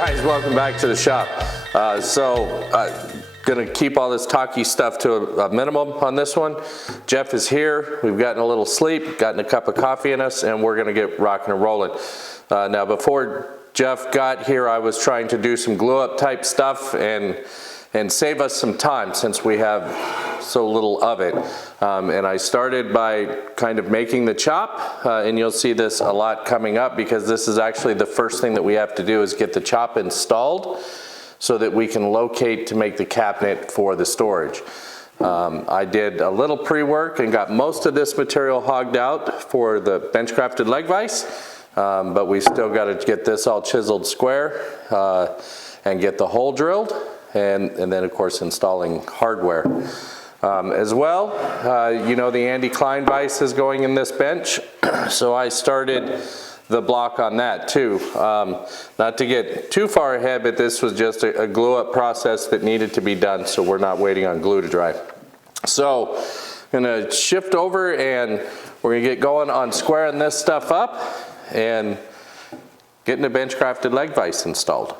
guys, welcome back to the shop. Gonna keep all this talky stuff to a minimum on this one. Jeff is here. We've gotten a little sleep, gotten a cup of coffee in us, and we're gonna get rocking and rolling. Now before Jeff got here, I was trying to do some glue up type stuff and save us some time since we have so little of it. And I started by kind of making the chop, and you'll see this a lot coming up because this is actually the first thing that we have to do is get the chop installed so that we can locate to make the cabinet for the storage. I did a little pre-work and got most of this material hogged out for the bench-crafted leg vise, but we still got to get this all chiseled square and get the hole drilled, and then of course installing hardware. As well, you know, the Andy Klein vise is going in this bench, so I started the block on that too. Not to get too far ahead, but this was just a glue up process that needed to be done, so we're not waiting on glue to dry. So I'm gonna shift over and we're gonna get going on squaring this stuff up and getting the bench crafted leg vise installed.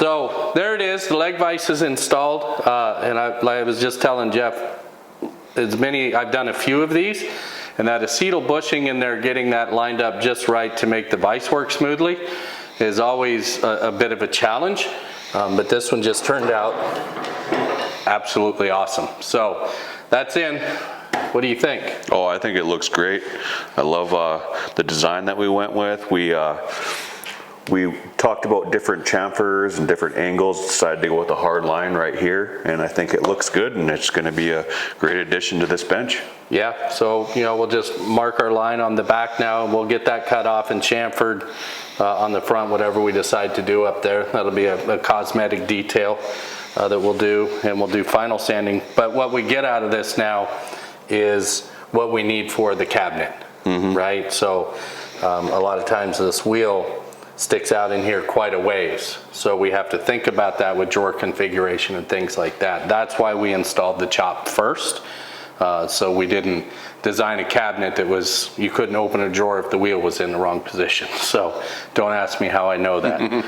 So there it is, the leg vise is installed, and I was just telling Jeff, I've done a few of these, and that acetyl bushing in there, getting that lined up just right to make the vise work smoothly is always a bit of a challenge, but this one just turned out absolutely awesome. So that's in. What do you think? Oh, I think it looks great. I love the design that we went with. We talked about different chamfers and different angles, decided to go with a hard line right here, and I think it looks good, and it's going to be a great addition to this bench. Yeah, so you know, we'll just mark our line on the back now, and we'll get that cut off and chamfered on the front, whatever we decide to do up there. That'll be a cosmetic detail that we'll do, and we'll do final sanding. But what we get out of this now is what we need for the cabinet, right? So a lot of times this wheel sticks out in here quite a ways, so we have to think about that with drawer configuration and things like that. That's why we installed the chop first, so we didn't design a cabinet that was, you couldn't open a drawer if the wheel was in the wrong position. So don't ask me how I know that.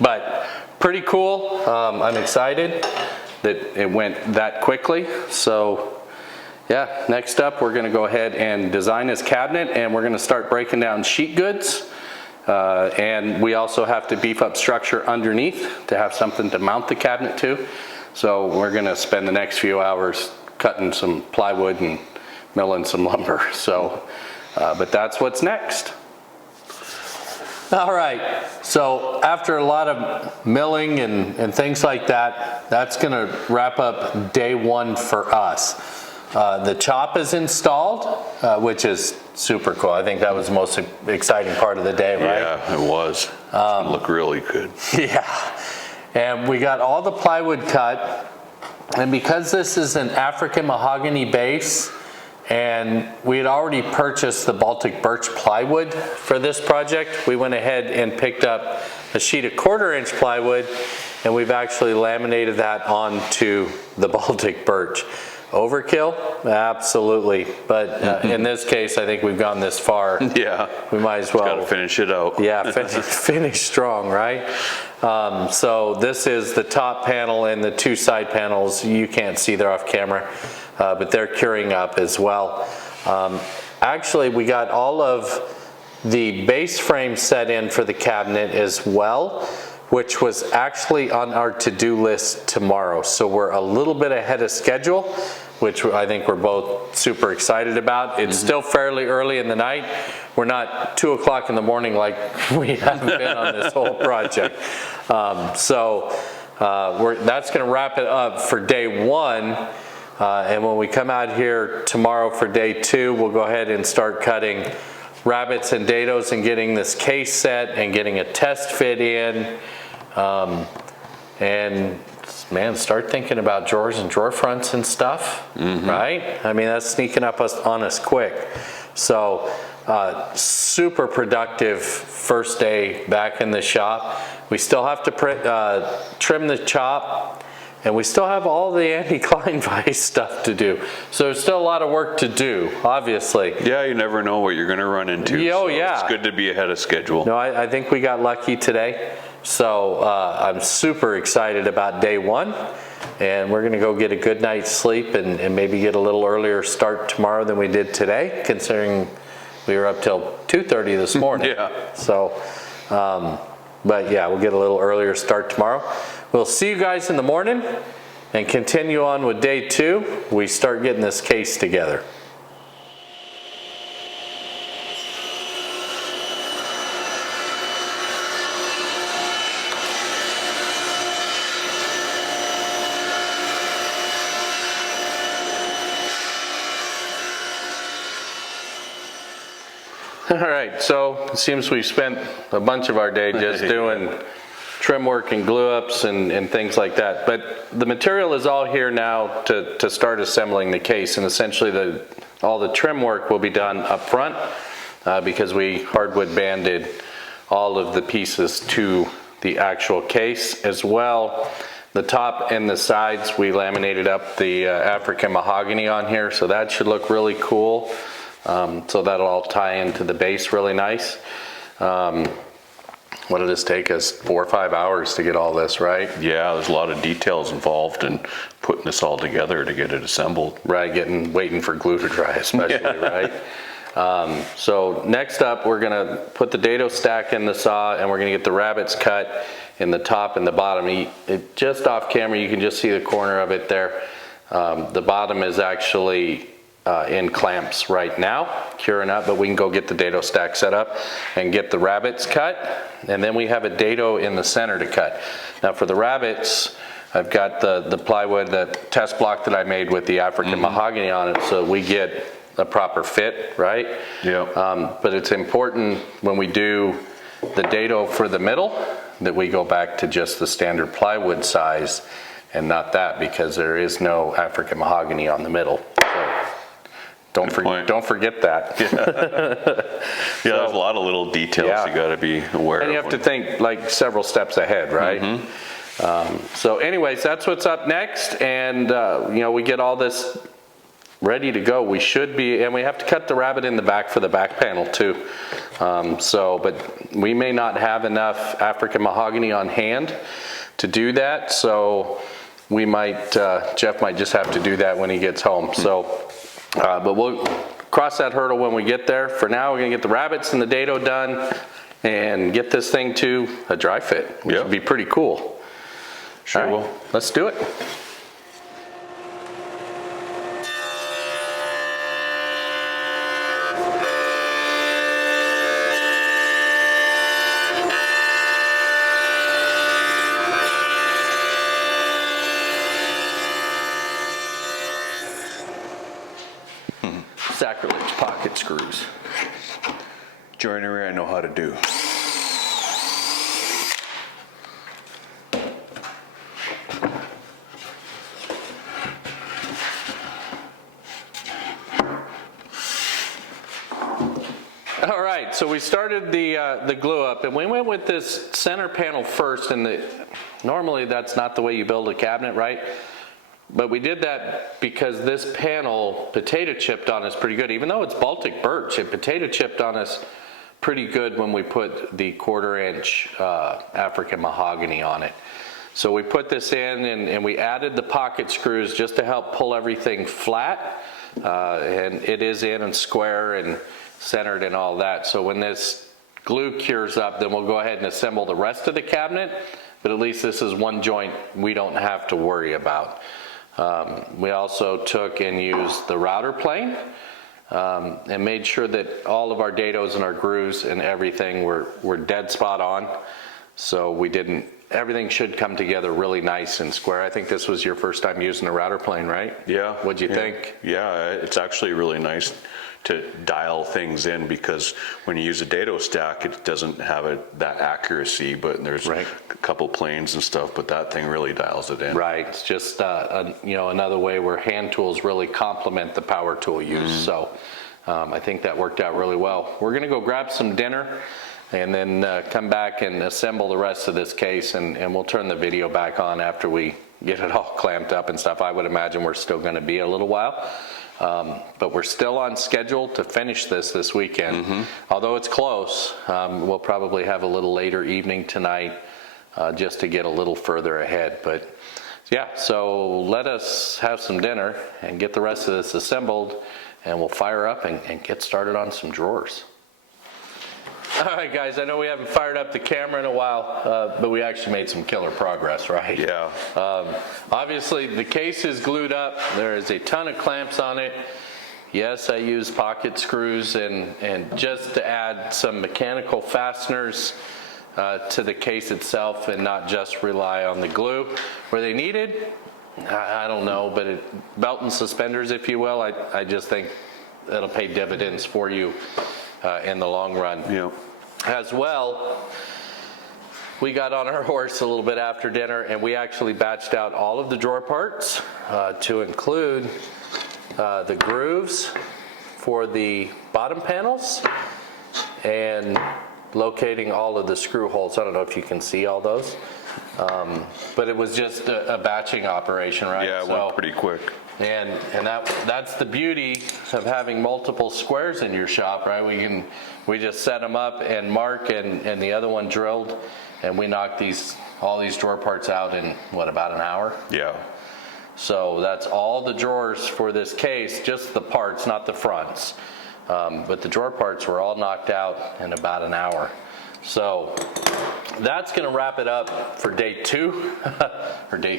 But pretty cool. I'm excited that it went that quickly. So yeah, next up we're going to go ahead and design this cabinet, and we're going to start breaking down sheet goods. And we also have to beef up structure underneath to have something to mount the cabinet to. So we're going to spend the next few hours cutting some plywood and milling some lumber. So, but that's what's next. All right, so after a lot of milling and things like that, that's going to wrap up day one for us. The chop is installed, which is super cool. I think that was the most exciting part of the day, right? Yeah, it was. It looked really good. Yeah, and we got all the plywood cut, and because this is an African mahogany base, and we had already purchased the Baltic birch plywood for this project, we went ahead and picked up a sheet of 1/4-inch plywood, and we've actually laminated that onto the Baltic birch. Overkill? Absolutely. But in this case, I think we've gone this far. Yeah. We might as well. Got to finish it out. Yeah, finish strong, right? So this is the top panel and the 2 side panels. You can't see, they're off camera, but they're curing up as well. Actually, we got all of the base frame set in for the cabinet as well, which was actually on our to-do list tomorrow. So we're a little bit ahead of schedule, which I think we're both super excited about. It's still fairly early in the night. We're not 2 o'clock in the morning like we have been on this whole project. That's gonna wrap it up for day 1. And when we come out here tomorrow for day 2, we'll go ahead and start cutting rabbets and dados and getting this case set and getting a test fit in. And man, start thinking about drawers and drawer fronts and stuff, right? I mean, that's sneaking up on us quick. So super productive first day back in the shop. We still have to trim the chop, and we still have all the Andy Kleinweiss stuff to do. So there's still a lot of work to do, obviously. Yeah, you never know what you're going to run into. Oh, so yeah. It's good to be ahead of schedule. No, I think we got lucky today. So I'm super excited about day 1. And we're going to go get a good night's sleep and maybe get a little earlier start tomorrow than we did today, considering we were up till 2:30 this morning. Yeah. So, but yeah, we'll get a little earlier start tomorrow. We'll see you guys in the morning and continue on with day 2. We start getting this case together. All right, so it seems we've spent a bunch of our day just doing trim work and glue ups and things like that. But the material is all here now to start assembling the case, and essentially all the trim work will be done up front because we hardwood banded all of the pieces to the actual case as well. The top and the sides, we laminated up the African mahogany on here, so that should look really cool. So that'll all tie into the base really nice. What did this take us? 4 or 5 hours to get all this, right? Yeah, there's a lot of details involved in putting this all together to get it assembled. Right, waiting for glue to dry especially, right? So next up, we're gonna put the dado stack in the saw, and we're gonna get the rabbets cut in the top and the bottom. Just off camera, you can just see the corner of it there. The bottom is actually in clamps right now, curing up, but we can go get the dado stack set up and get the rabbets cut, and then we have a dado in the center to cut. Now for the rabbets, I've got the plywood, the test block that I made with the African mahogany on it, so we get a proper fit, right? Yeah. But it's important when we do the dado for the middle that we go back to just the standard plywood size and not that, because there is no African mahogany on the middle. So don't forget that. Yeah, there's a lot of little details you got to be aware of. And you have to think like several steps ahead, right? So anyways, that's what's up next, and you know, we get all this ready to go. We should be, and we have to cut the rabbet in the back for the back panel too. But we may not have enough African mahogany on hand to do that, so we might, Jeff might just have to do that when he gets home. So, but we'll cross that hurdle when we get there. For now, we're gonna get the rabbets and the dado done and get this thing to a dry fit, which would be pretty cool. Sure will. Let's do it. Sacrilege pocket screws. Joinery I know how to do. All right, so we started the glue up, and we went with this center panel first, and normally that's not the way you build a cabinet, right? But we did that because this panel potato chipped on us pretty good. Even though it's Baltic birch, it potato chipped on us pretty good when we put the 1/4 inch African mahogany on it. So we put this in, and we added the pocket screws just to help pull everything flat, and it is in and square and centered and all that. So when this glue cures up, then we'll go ahead and assemble the rest of the cabinet, but at least this is one joint we don't have to worry about. We also took and used the router plane and made sure that all of our dados and our grooves and everything were dead spot on. So everything should come together really nice and square. I think this was your first time using a router plane, right? Yeah. What'd you think? Yeah, it's actually really nice to dial things in, because when you use a dado stack, it doesn't have that accuracy, but there's a couple planes and stuff, but that thing really dials it in. Right, it's just another way where hand tools really complement the power tool use. So I think that worked out really well. We're gonna go grab some dinner and then come back and assemble the rest of this case, and we'll turn the video back on after we get it all clamped up and stuff. I would imagine we're still gonna be a little while. But we're still on schedule to finish this weekend. Although it's close, we'll probably have a little later evening tonight just to get a little further ahead. But yeah, so let us have some dinner and get the rest of this assembled, and we'll fire up and get started on some drawers. All right, guys, I know we haven't fired up the camera in a while, but we actually made some killer progress, right? Yeah. Obviously, the case is glued up. There is a ton of clamps on it. Yes, I use pocket screws and just to add some mechanical fasteners to the case itself and not just rely on the glue. Were they needed? I don't know, but belt and suspenders, if you will, I just think it'll pay dividends for you in the long run. Yeah. As well, we got on our horse a little bit after dinner, and we actually batched out all of the drawer parts to include the grooves for the bottom panels and locating all of the screw holes. I don't know if you can see all those, but it was just a batching operation, right? Yeah, it went pretty quick. And that's the beauty of having multiple squares in your shop, right? We just set them up, and Mark and the other one drilled, and we knocked all these drawer parts out in what, about an hour? Yeah. So that's all the drawers for this case, just the parts, not the fronts. But the drawer parts were all knocked out in about an hour. So that's gonna wrap it up for day 2, or day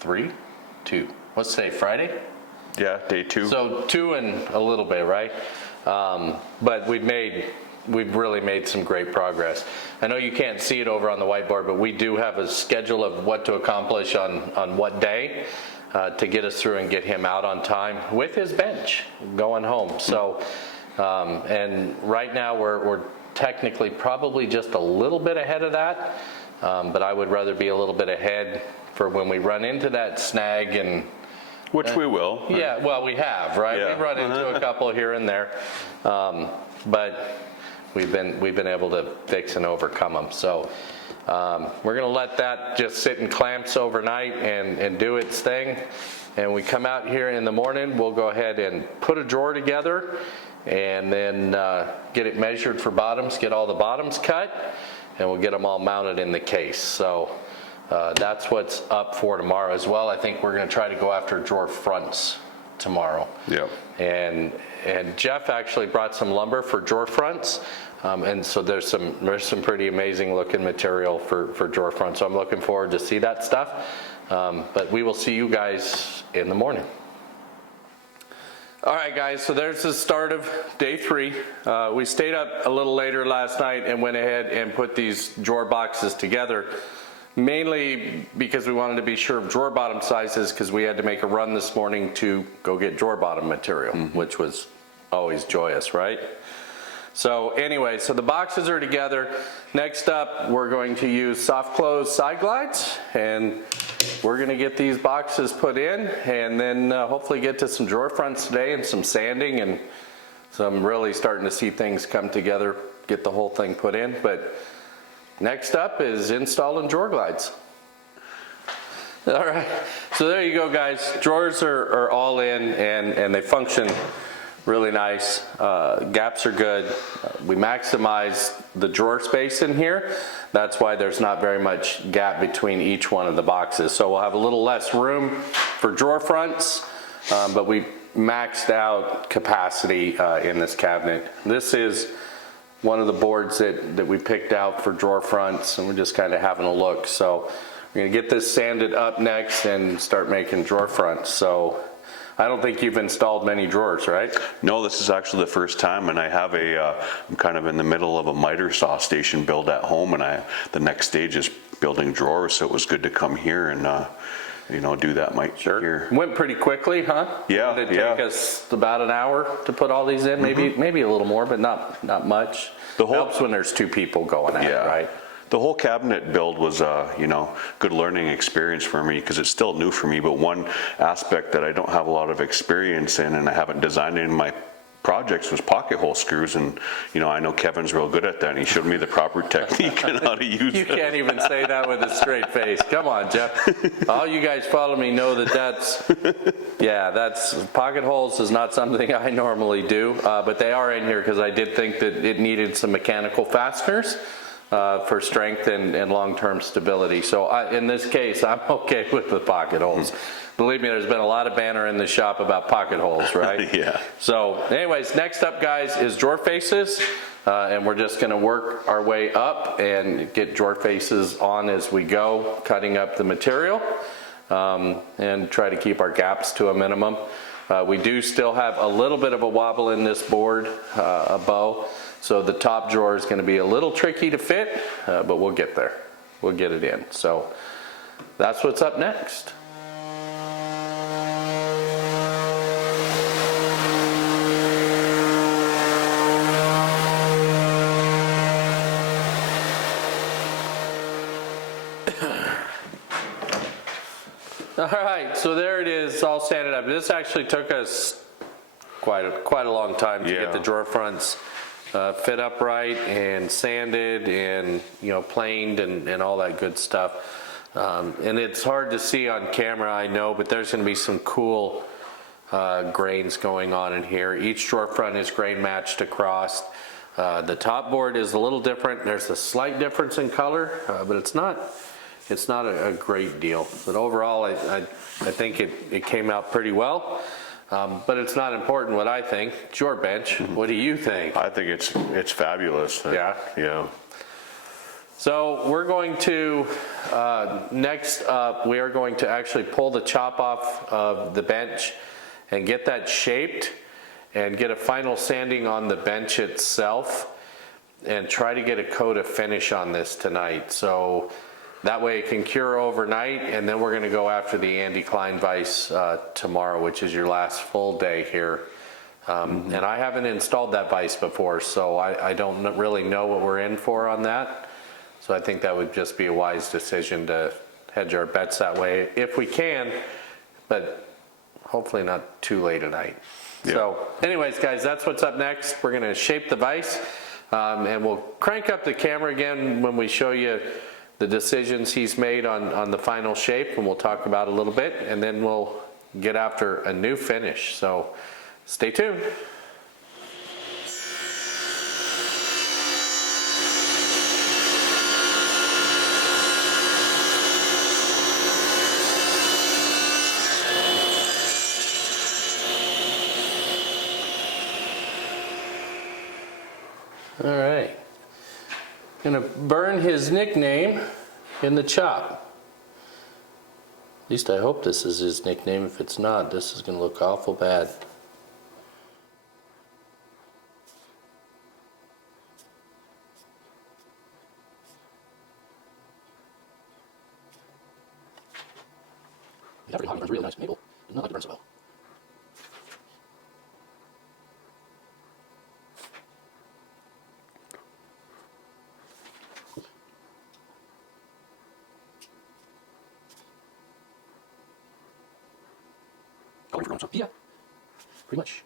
3? 2. Let's say Friday? Yeah, day 2. So 2 and a little bit, right? But we've really made some great progress. I know you can't see it over on the whiteboard, but we do have a schedule of what to accomplish on what day to get us through and get him out on time with his bench going home. So, and right now we're technically probably just a little bit ahead of that, but I would rather be a little bit ahead for when we run into that snag and which we will. Yeah, well, we have, right? Yeah. We've run into a couple here and there, but we've been able to fix and overcome them. So we're gonna let that just sit in clamps overnight and do its thing. And we come out here in the morning, we'll go ahead and put a drawer together and then get it measured for bottoms, get all the bottoms cut, and we'll get them all mounted in the case. So that's what's up for tomorrow as well. I think we're going to try to go after drawer fronts tomorrow. Yeah. And Jeff actually brought some lumber for drawer fronts, and so there's some pretty amazing looking material for drawer fronts. So I'm looking forward to see that stuff. But we will see you guys in the morning. All right, guys, so there's the start of day 3. We stayed up a little later last night and went ahead and put these drawer boxes together, mainly because we wanted to be sure of drawer bottom sizes, because we had to make a run this morning to go get drawer bottom material, which was always joyous, right? So anyway, so the boxes are together. Next up, we're going to use soft close side glides, and we're going to get these boxes put in and then hopefully get to some drawer fronts today and some sanding and So I'm really starting to see things come together, get the whole thing put in. But next up is installing drawer glides. All right, so there you go, guys. Drawers are all in and they function really nice. Gaps are good. We maximize the drawer space in here. That's why there's not very much gap between each one of the boxes. So we'll have a little less room for drawer fronts, but we maxed out capacity in this cabinet. This is one of the boards that we picked out for drawer fronts, and we're just kind of having a look. So we're gonna get this sanded up next and start making drawer fronts. So I don't think you've installed many drawers, right? No, this is actually the first time, and I have I'm kind of in the middle of a miter saw station build at home, and the next stage is building drawers, so it was good to come here and do that here. Went pretty quickly, huh? Yeah, Did it take us about an hour to put all these in? Maybe a little more, but not much. Helps when there's two people going at it, right? The whole cabinet build was good learning experience for me because it's still new for me, but one aspect that I don't have a lot of experience in and I haven't designed in my projects was pocket hole screws, and I know Kevin's real good at that, and he showed me the proper technique and how to use You can't even say that with a straight face. Come on, Jeff. All you guys follow me know that's pocket holes is not something I normally do, but they are in here because I did think that it needed some mechanical fasteners for strength and long-term stability. So in this case, I'm okay with the pocket holes. Believe me, there's been a lot of banter in the shop about pocket holes, right? Yeah. So anyways, next up, guys, is drawer faces. And we're just gonna work our way up and get drawer faces on as we go, cutting up the material, and try to keep our gaps to a minimum. We do still have a little bit of a wobble in this board, a bow. So the top drawer is gonna be a little tricky to fit, but we'll get there. We'll get it in. So that's what's up next. All right, so there it is, all sanded up. This actually took us quite a long time to get the drawer fronts fit upright and sanded and planed and all that good stuff. And it's hard to see on camera, I know, but there's going to be some cool grains going on in here. Each drawer front is grain matched across. The top board is a little different. There's a slight difference in color, but it's not a great deal. But overall, I think it came out pretty well. But it's not important what I think. It's your bench. What do you think? I think it's fabulous. Yeah? Yeah. So we're going to, next up, we are going to actually pull the chop off of the bench and get that shaped and get a final sanding on the bench itself and try to get a coat of finish on this tonight. So that way it can cure overnight, and then we're gonna go after the Andy Klein vise tomorrow, which is your last full day here. And I haven't installed that vise before, so I don't really know what we're in for on that. So I think that would just be a wise decision to hedge our bets that way if we can, but hopefully not too late at night. Yeah. So anyways, guys, that's what's up next. We're gonna shape the vise, and we'll crank up the camera again when we show you the decisions he's made on the final shape, and we'll talk about it a little bit, and then we'll get after a new finish. So stay tuned. All right. Gonna burn his nickname in the chop. At least I hope this is his nickname. If it's not, this is gonna look awful bad. That burns really nice. Maple does not like to burn so well. Yeah, pretty much.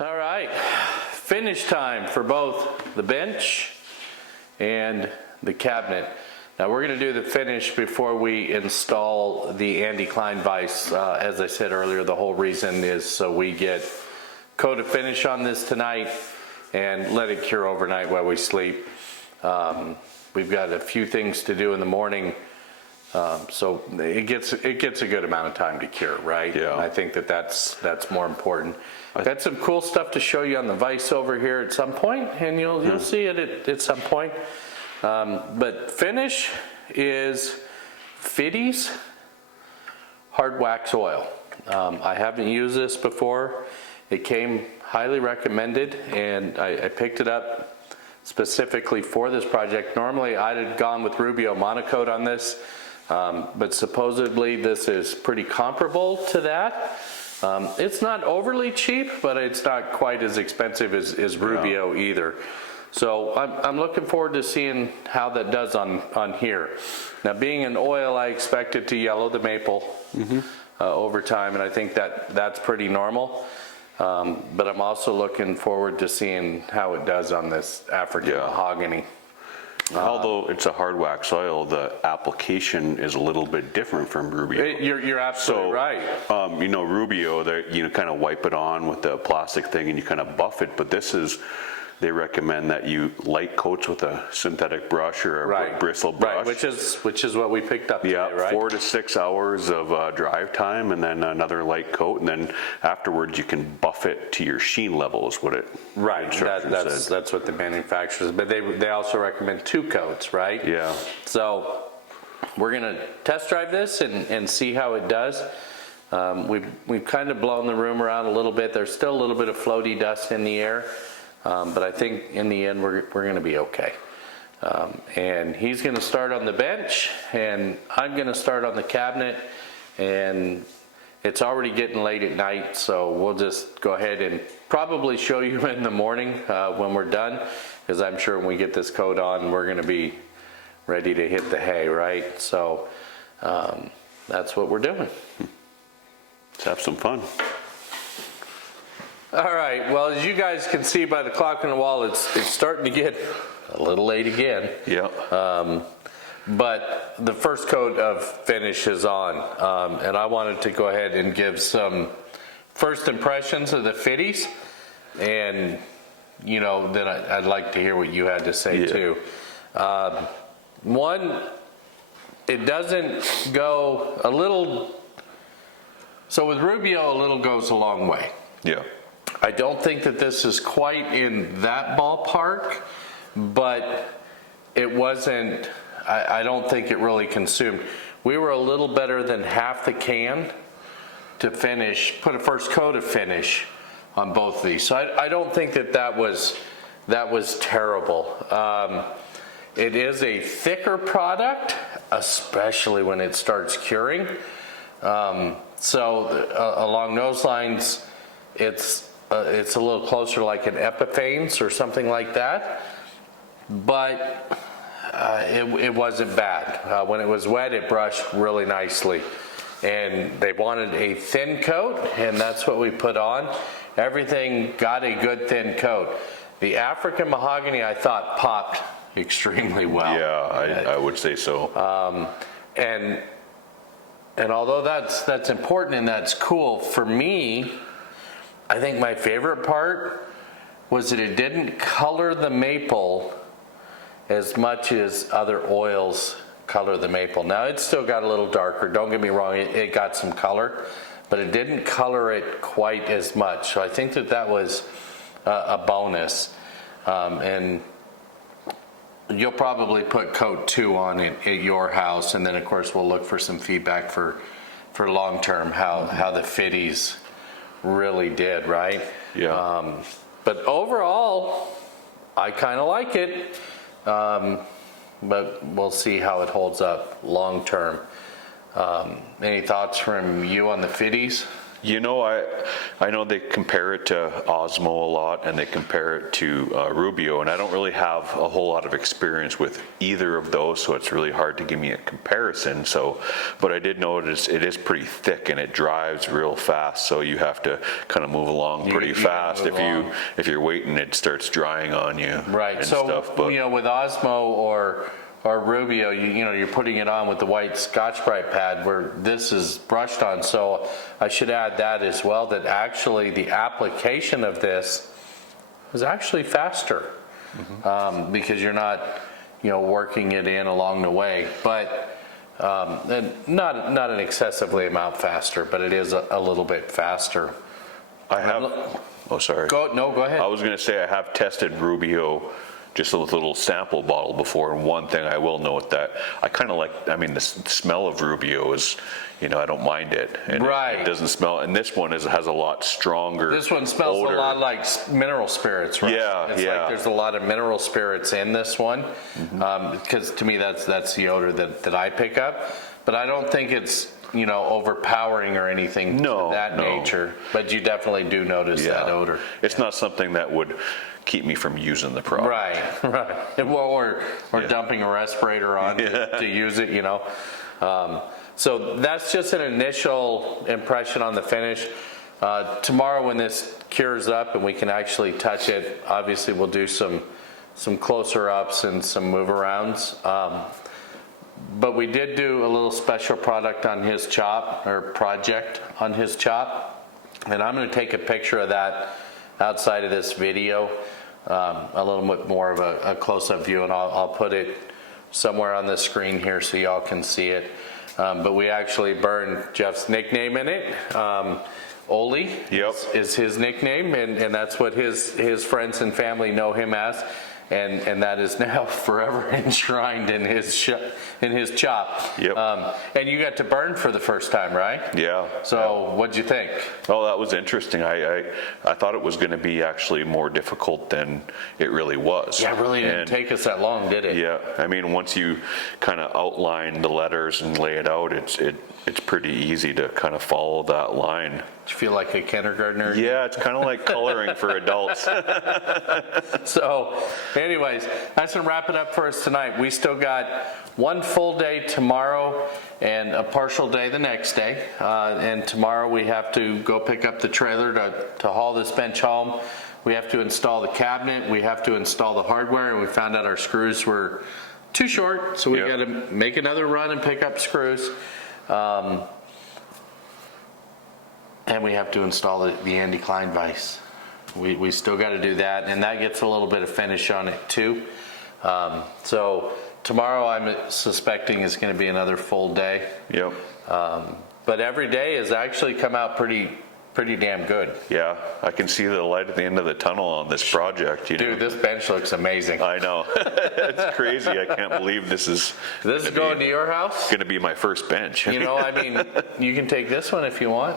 All right, finish time for both the bench and the cabinet. Now we're going to do the finish before we install the Andy Klein vise. As I said earlier, the whole reason is so we get coat of finish on this tonight and let it cure overnight while we sleep. We've got a few things to do in the morning, so it gets a good amount of time to cure, right? Yeah. And I think that's more important. I've got some cool stuff to show you on the vise over here at some point, and you'll see it at some point. But finish is Fiddy's hard wax oil. I haven't used this before. It came highly recommended, and I picked it up specifically for this project. Normally I'd have gone with Rubio Monocoat on this, but supposedly this is pretty comparable to that. It's not overly cheap, but it's not quite as expensive as Rubio either. So I'm looking forward to seeing how that does on here. Now, being an oil, I expect it to yellow the maple over time, and I think that's pretty normal. But I'm also looking forward to seeing how it does on this African mahogany. Although it's a hard wax oil, the application is a little bit different from Rubio. You're absolutely right. You know, Rubio, you kind of wipe it on with the plastic thing and you kind of buff it, but this is, they recommend that you light coats with a synthetic brush or a bristle brush. Right, which is what we picked up today, right? 4 to 6 hours of drive time, and then another light coat, and then afterwards you can buff it to your sheen level is what it that's what the manufacturers, but they also recommend 2 coats, right? Yeah. So we're gonna test drive this and see how it does. We've kind of blown the room around a little bit. There's still a little bit of floaty dust in the air. But I think in the end we're going to be okay. And he's going to start on the bench, and I'm going to start on the cabinet. And it's already getting late at night, so we'll just go ahead and probably show you in the morning when we're done, because I'm sure when we get this coat on, we're going to be ready to hit the hay, right? So that's what we're doing. Let's have some fun. All right, well, as you guys can see by the clock on the wall, it's starting to get a little late again. Yeah. But the first coat of finish is on, and I wanted to go ahead and give some first impressions of the Fiddy's, and you know, then I'd like to hear what you had to say too. One, it doesn't go a little, so with Rubio, a little goes a long way. Yeah. I don't think that this is quite in that ballpark, but it wasn't, I don't think it really consumed. We were a little better than half the can to finish, put a first coat of finish on both of these. So I don't think that was terrible. It is a thicker product, especially when it starts curing. So along those lines, it's a little closer like an Epiphanes or something like that, but it wasn't bad. When it was wet, it brushed really nicely, and they wanted a thin coat, and that's what we put on. Everything got a good thin coat. The African mahogany, I thought, popped extremely well. Yeah, I would say so. And although that's important and that's cool, for me, I think my favorite part was that it didn't color the maple as much as other oils color the maple. Now, it's still got a little darker, don't get me wrong, it got some color, but it didn't color it quite as much. So I think that was a bonus. And you'll probably put coat 2 on it at your house, and then of course we'll look for some feedback for long term, how the Fiddy's really did, right? Yeah. But overall, I kind of like it, but we'll see how it holds up long term. Any thoughts from you on the Fiddy's? You know, I know they compare it to Osmo a lot, and they compare it to Rubio, and I don't really have a whole lot of experience with either of those, so it's really hard to give me a comparison. So, but I did notice it is pretty thick and it drives real fast, so you have to kind of move along pretty fast. If you're waiting, it starts drying on you. Right. And So stuff, but, you know, with Osmo or Rubio, you know, you're putting it on with the white Scotch-Brite pad where this is brushed on. So I should add that as well, that actually the application of this is actually faster because you're not, you know, working it in along the way. But and not an excessively amount faster, but it is a little bit faster. I have. Oh, sorry. Go ahead. I was going to say I have tested Rubio, just a little sample bottle before, and one thing I will note that I kind of like, I mean, the smell of Rubio is, you know, I don't mind it. And right. It doesn't smell, and this one has a lot stronger This one smells odor. a lot like mineral spirits, right? Yeah, it's yeah. like there's a lot of mineral spirits in this one, because to me that's the odor that I pick up, but I don't think it's, you know, overpowering or anything of that nature, but you definitely do notice that odor. It's not something that would keep me from using the product. Right. Or dumping a respirator on to use it, you know. So that's just an initial impression on the finish. Tomorrow when this cures up and we can actually touch it, obviously we'll do some closer ups and some move arounds. But we did do a little special product on his chop, or project on his chop, and I'm going to take a picture of that outside of this video, a little bit more of a close-up view, and I'll put it somewhere on the screen here so y'all can see it. But we actually burned Jeff's nickname in it. Oli is his nickname, and that's what his friends and family know him as. And that is now forever enshrined in his chop. Yep. And you got to burn for the first time, right? Yeah. So what'd you think? Oh, that was interesting. I thought it was going to be actually more difficult than it really was. Yeah, it really didn't take us that long, did it? Yeah. I mean, once you kind of outline the letters and lay it out, it's pretty easy to kind of follow that line. Do you feel like a kindergartner? Yeah, it's kind of like coloring for adults. So, anyways, that's going to wrap it up for us tonight. We still got one full day tomorrow and a partial day the next day. And tomorrow we have to go pick up the trailer to haul this bench home. We have to install the cabinet. We have to install the hardware. And we found out our screws were too short. So we got to make another run and pick up screws. And we have to install the Andy Klein vise. We still got to do that, and that gets a little bit of finish on it too. So tomorrow I'm suspecting is going to be another full day. Yep. But every day has actually come out pretty damn good. Yeah, I can see the light at the end of the tunnel on this project. You know? Dude, this bench looks amazing. I know. It's crazy. I can't believe this is going to your house? Going to be my first bench. You know, I mean, you can take this one if you want.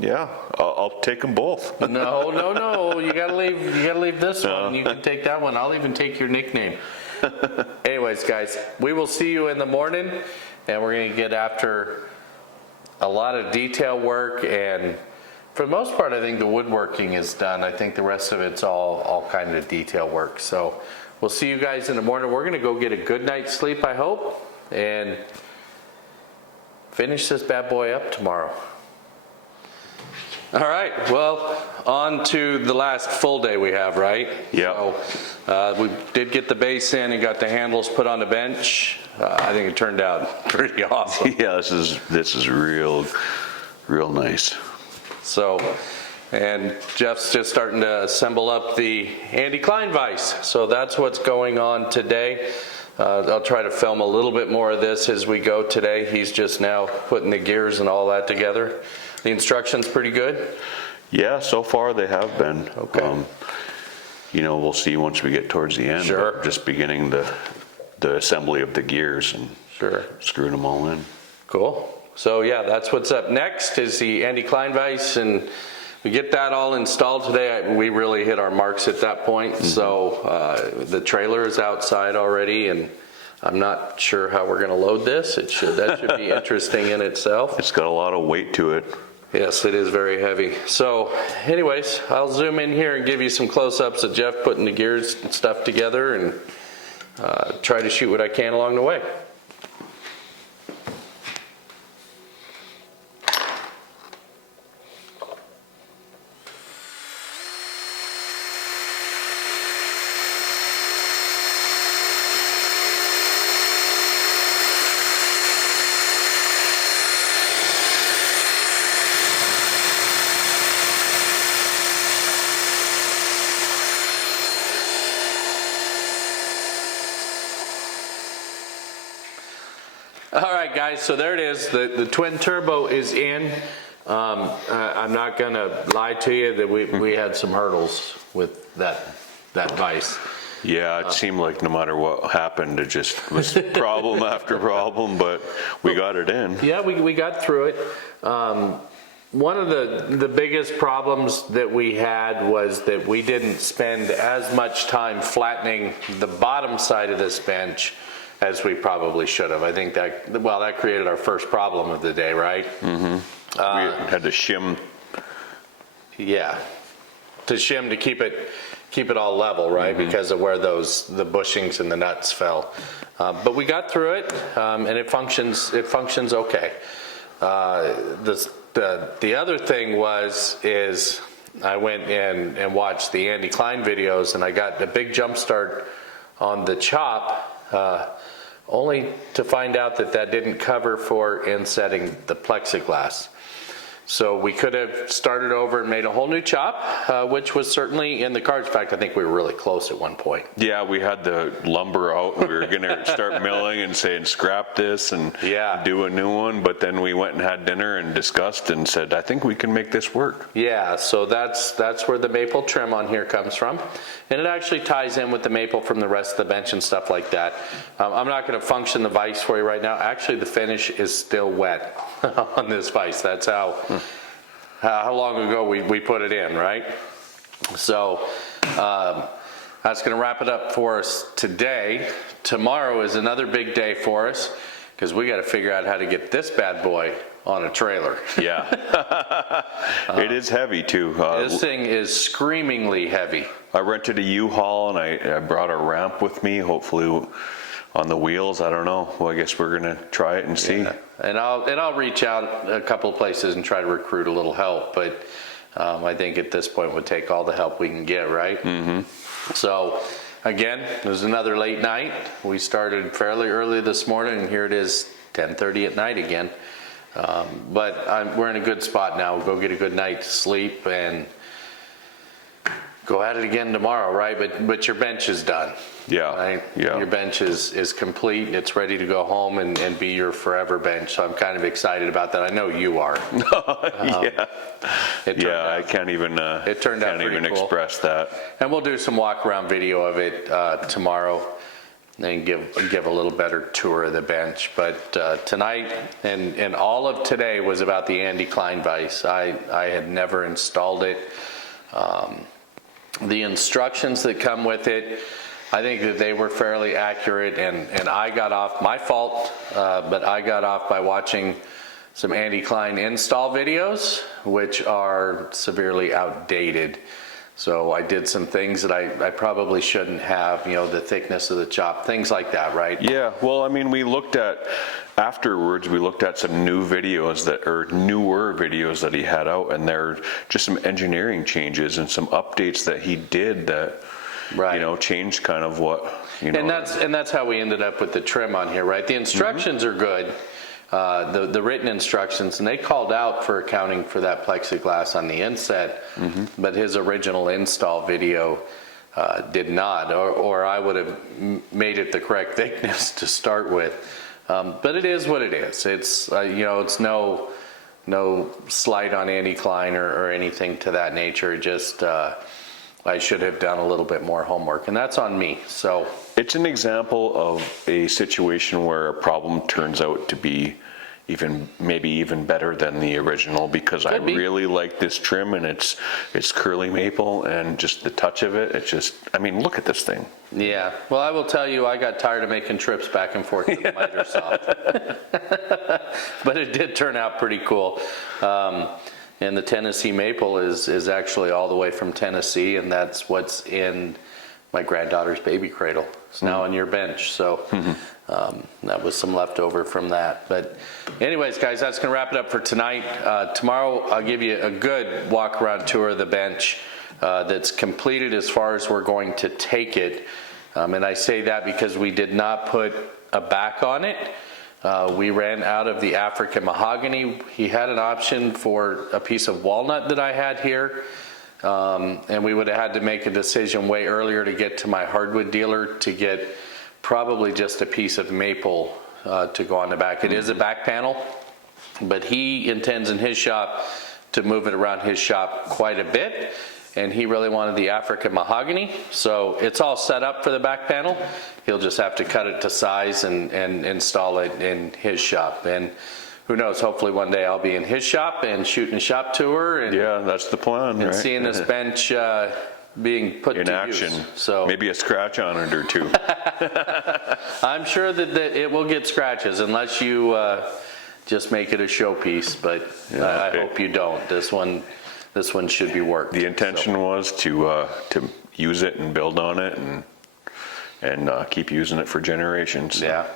Yeah, I'll take them both. No. You gotta leave this one. You can take that one. I'll even take your nickname. Anyways, guys, we will see you in the morning, and we're gonna get after a lot of detail work. And for the most part, I think the woodworking is done. I think the rest of it's all kind of detail work. So we'll see you guys in the morning. We're gonna go get a good night's sleep, I hope, and finish this bad boy up tomorrow. All right, well, on to the last full day we have, right? Yeah. So, we did get the base in and got the handles put on the bench. I think it turned out pretty awesome. Yeah, this is real nice. So, and Jeff's just starting to assemble up the Andy Klein vise. So that's what's going on today. I'll try to film a little bit more of this as we go today. He's just now putting the gears and all that together. The instructions pretty good? Yeah, so far they have been. Okay. You know, we'll see once we get towards the end. Sure. But just beginning the assembly of the gears and screwing them all in. Cool. So yeah, that's what's up next is the Andy Klein vise, and we get that all installed today. We really hit our marks at that point. Mm-hmm. So the trailer is outside already, and I'm not sure how we're going to load this. That should be interesting in itself. It's got a lot of weight to it. Yes, it is very heavy. So anyways, I'll zoom in here and give you some close-ups of Jeff putting the gears and stuff together, and try to shoot what I can along the way. All right, guys, so there it is. The twin turbo is in. I'm not gonna lie to you that we had some hurdles with that vise. Yeah, it seemed like no matter what happened, it just was problem after problem, but we got it in. Yeah, we got through it. One of the biggest problems that we had was that we didn't spend as much time flattening the bottom side of this bench as we probably should have. I think that created our first problem of the day, right? Mm-hmm. We had to shim. Yeah, to shim to keep it all level, right? Mm-hmm. Because of where the bushings and the nuts fell. But we got through it, and it functions okay. The other thing is I went in and watched the Andy Klein videos, and I got a big jump start on the chop, only to find out that didn't cover for insetting the plexiglass. So we could have started over and made a whole new chop, which was certainly in the cards. In fact, I think we were really close at one point. Yeah, we had the lumber out. We were going to start milling and saying scrap this and do a new one. But then we went and had dinner and discussed and said, I think we can make this work. Yeah, so that's where the maple trim on here comes from. And it actually ties in with the maple from the rest of the bench and stuff like that. I'm not going to function the vise for you right now. Actually, the finish is still wet on this vise. That's how long ago we put it in, right? So that's going to wrap it up for us today. Tomorrow is another big day for us because we got to figure out how to get this bad boy on a trailer. Yeah. It is heavy too. This thing is screamingly heavy. I rented a U-Haul and I brought a ramp with me, hopefully on the wheels. I don't know. Well, I guess we're going to try it and see. Yeah. And I'll reach out a couple of places and try to recruit a little help, but I think at this point we'll take all the help we can get, right? Mm-hmm. So again, it was another late night. We started fairly early this morning, and here it is 10:30 at night again. But we're in a good spot now. We'll go get a good night's sleep and go at it again tomorrow, right? But your bench is done. Yeah. Right? Yeah. Your bench is complete. It's ready to go home and be your forever bench. So I'm kind of excited about that. I know you are. Yeah. I can't even. It turned out pretty cool. Express that. And we'll do some walk around video of it tomorrow and give a little better tour of the bench. But tonight and all of today was about the Andy Klein vise. I had never installed it. The instructions that come with it, I think that they were fairly accurate, and I got off, my fault, but I got off by watching some Andy Klein install videos, which are severely outdated. So I did some things that I probably shouldn't have, the thickness of the chop, things like that, right? Yeah, well, I mean, afterwards, we looked at some newer videos that he had out, and there are just some engineering changes and some updates that he did that, changed kind of what, And that's how we ended up with the trim on here, right? The instructions are good. The written instructions, and they called out for accounting for that plexiglass on the inset, but his original install video did not, or I would have made it the correct thickness to start with. But it is what it is. It's it's no slight on Andy Klein or anything to that nature. Just I should have done a little bit more homework, and that's on me. So it's an example of a situation where a problem turns out to be maybe even better than the original, because I really like this trim, and it's curly maple, and just the touch of it, it's just, I mean, look at this thing. Yeah, well, I will tell you, I got tired of making trips back and forth to the miter saw. But it did turn out pretty cool. And the Tennessee maple is actually all the way from Tennessee, and that's what's in my granddaughter's baby cradle. It's now on your bench, so that was some leftover from that. But anyways, guys, that's going to wrap it up for tonight. Tomorrow, I'll give you a good walk-around tour of the bench that's completed as far as we're going to take it. And I say that because we did not put a back on it. We ran out of the African mahogany. He had an option for a piece of walnut that I had here. And we would have had to make a decision way earlier to get to my hardwood dealer to get probably just a piece of maple to go on the back. It is a back panel, but he intends in his shop to move it around his shop quite a bit. And he really wanted the African mahogany, so it's all set up for the back panel. He'll just have to cut it to size and install it in his shop. And who knows, hopefully one day I'll be in his shop and shooting a shop tour. And, yeah, that's the plan, and right? seeing this bench being put in to action. use. So maybe a scratch on it or two. I'm sure that it will get scratches unless you just make it a showpiece, but Yeah, I hope you don't. This one should be worked. The intention was to use it and build on it and keep using it for generations. Yeah.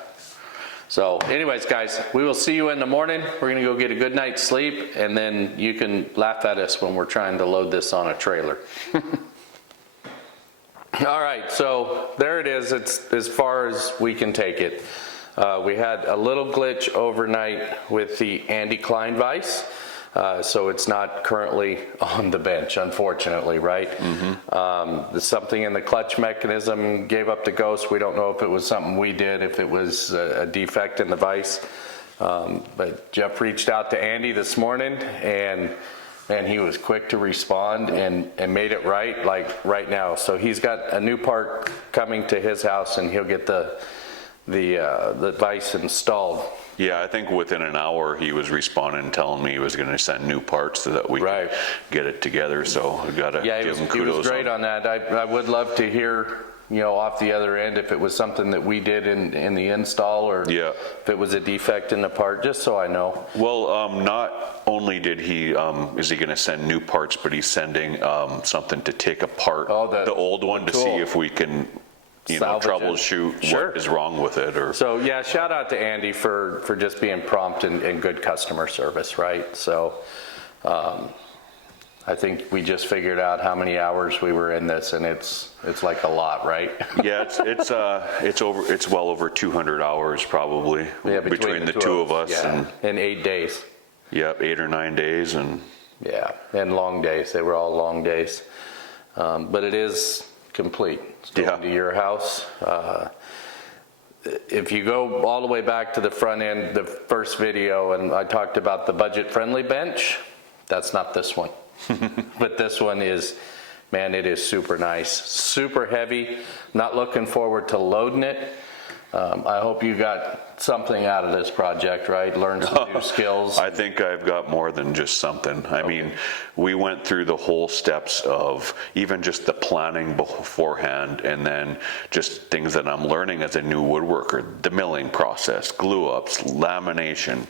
So anyways, guys, we will see you in the morning. We're going to go get a good night's sleep, and then you can laugh at us when we're trying to load this on a trailer. All right, so there it is. It's as far as we can take it. We had a little glitch overnight with the Andy Klein vise. So it's not currently on the bench, unfortunately, right? There's something in the clutch mechanism gave up the ghost. We don't know if it was something we did, if it was a defect in the vise. But Jeff reached out to Andy this morning, and he was quick to respond and made it right, like right now. So he's got a new part coming to his house, and he'll get the vise installed. Yeah, I think within an hour he was responding and telling me he was going to send new parts so that we could get it together. So we got to give him kudos. He was great on that. I would love to hear, off the other end if it was something that we did in the install, or if it was a defect in the part, just so I know. Well, not only did he is he going to send new parts, but he's sending something to take apart the old one to see if we can troubleshoot what is wrong with it. So yeah, shout out to Andy for just being prompt and good customer service, right? So I think we just figured out how many hours we were in this, and it's like a lot, right? Yeah, it's well over 200 hours probably between the two of us. Yeah, in 8 days. Yeah, 8 or 9 days, and long days. They were all long days, but it is complete. It's going to your house. If you go all the way back to the front end, the first video, and I talked about the budget-friendly bench, that's not this one. But this one is, man, it is super nice, super heavy. Not looking forward to loading it. I hope you got something out of this project, right? Learned some new skills. I think I've got more than just something. I mean, we went through the whole steps of even just the planning beforehand, and then just things that I'm learning as a new woodworker, the milling process, glue ups, lamination,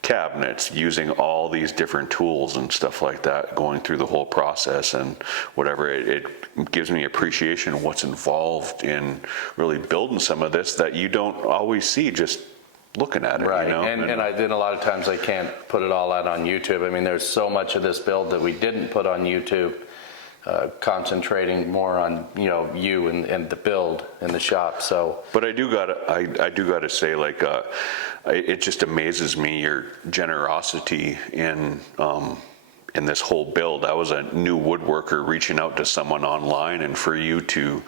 cabinets, using all these different tools and stuff like that, going through the whole process and whatever. It gives me appreciation of what's involved in really building some of this that you don't always see just looking at it, right? And I did a lot of times I can't put it all out on YouTube. I mean, there's so much of this build that we didn't put on YouTube, concentrating more on you and the build in the shop. So, but I do gotta say, like, it just amazes me your generosity in this whole build. I was a new woodworker reaching out to someone online, and for you to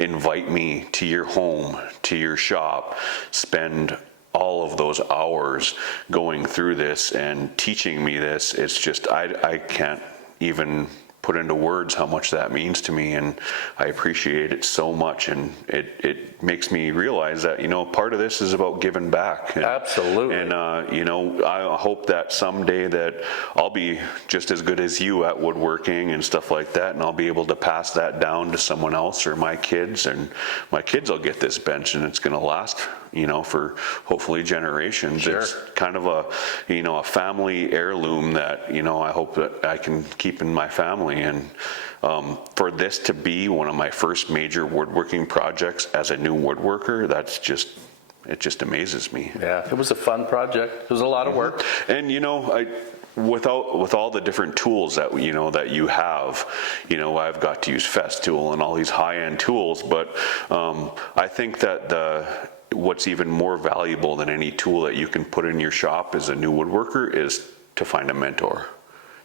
invite me to your home, to your shop, spend all of those hours going through this and teaching me this, it's just, I can't even put into words how much that means to me, and I appreciate it so much, and it makes me realize that part of this is about giving back. Absolutely. And I hope that someday that I'll be just as good as you at woodworking and stuff like that, and I'll be able to pass that down to someone else or my kids, and my kids will get this bench, and it's going to last you know, for hopefully generations. Sure. It's kind of a, you know, a family heirloom that, you know, I hope that I can keep in my family. And for this to be one of my first major woodworking projects as a new woodworker, it just amazes me. Yeah, it was a fun project. It was a lot of work. And, you know, with all the different tools that, you know, that you have, you know, I've got to use Festool and all these high-end tools, but I think that what's even more valuable than any tool that you can put in your shop as a new woodworker is to find a mentor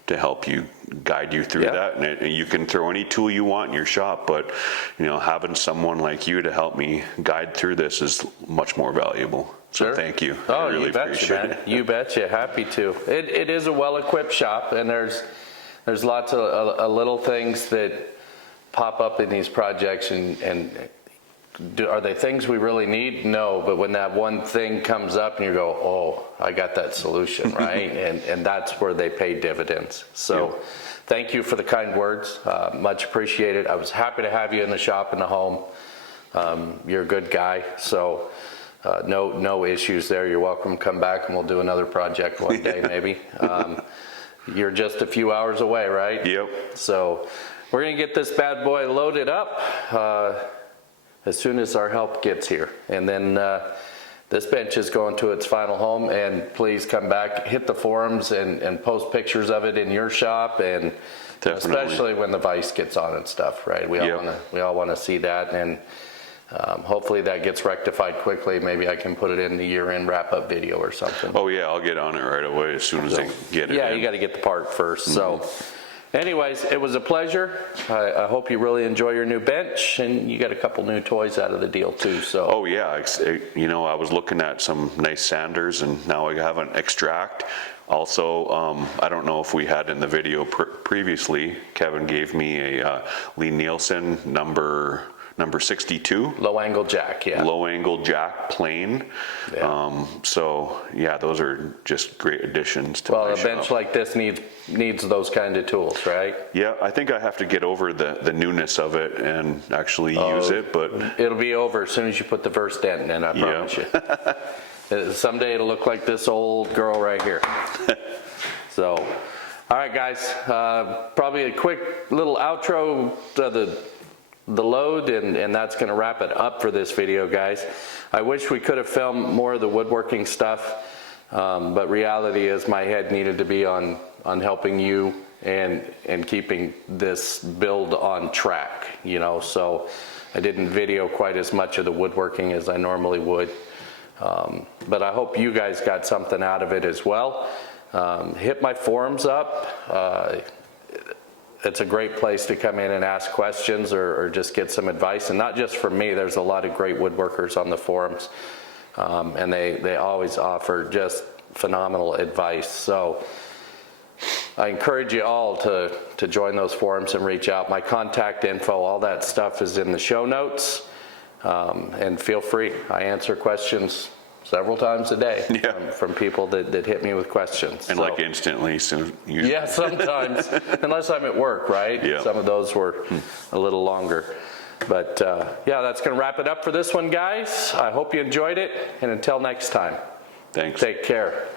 to help you, guide you through that. And you can throw any tool you want in your shop, but, you know, having someone like you to help me guide through this is much more valuable. So thank you. Oh, I really you betcha, appreciate man. it. You betcha. Happy to. It is a well-equipped shop, and there's lots of little things that pop up in these projects, and are they things we really need? No, but when that one thing comes up and you go, oh, I got that solution, right? and that's where they pay dividends. So thank you for the kind words. Much appreciated. I was happy to have you in the shop and the home. You're a good guy, so no issues there. You're welcome to come back and we'll do another project one day maybe. You're just a few hours away, right? Yep. So we're gonna get this bad boy loaded up as soon as our help gets here. And then this bench is going to its final home, and please come back, hit the forums and post pictures of it in your shop, and especially when the vise gets on and stuff, right? We all want to see that, and hopefully that gets rectified quickly. Maybe I can put it in the year-end wrap-up video or something. Oh yeah, I'll get on it right away as soon as I get it. Yeah, you got to get the part first. So anyways, it was a pleasure. I hope you really enjoy your new bench, and you got a couple new toys out of the deal too. So. Oh yeah, you know, I was looking at some nice sanders, and now I have an extract. Also, I don't know if we had in the video previously, Kevin gave me a Lee Nielsen number 62. Low angle jack, yeah. Low angle jack plane. Yeah. So yeah, those are just great additions to my shop. Well, a bench like this needs those kind of tools, right? Yeah, I think I have to get over the newness of it and actually use it, but it'll be over as soon as you put the first dent in, I promise you. Someday it'll look like this old girl right here. So, all right, guys, probably a quick little outro to the load, and that's going to wrap it up for this video, guys. I wish we could have filmed more of the woodworking stuff, but reality is my head needed to be on helping you and keeping this build on track, you know, so I didn't video quite as much of the woodworking as I normally would, but I hope you guys got something out of it as well. Hit my forums up. It's a great place to come in and ask questions or just get some advice, and not just from me. There's a lot of great woodworkers on the forums, and they always offer just phenomenal advice. So I encourage you all to join those forums and reach out. My contact info, all that stuff is in the show notes, and feel free. I answer questions several times a day from people that hit me with questions. And so, like instantly soon. Yeah, sometimes, unless I'm at work, right? Yeah. Some of those were a little longer. But yeah, that's going to wrap it up for this one, guys. I hope you enjoyed it, and until next time. Thanks. Take care.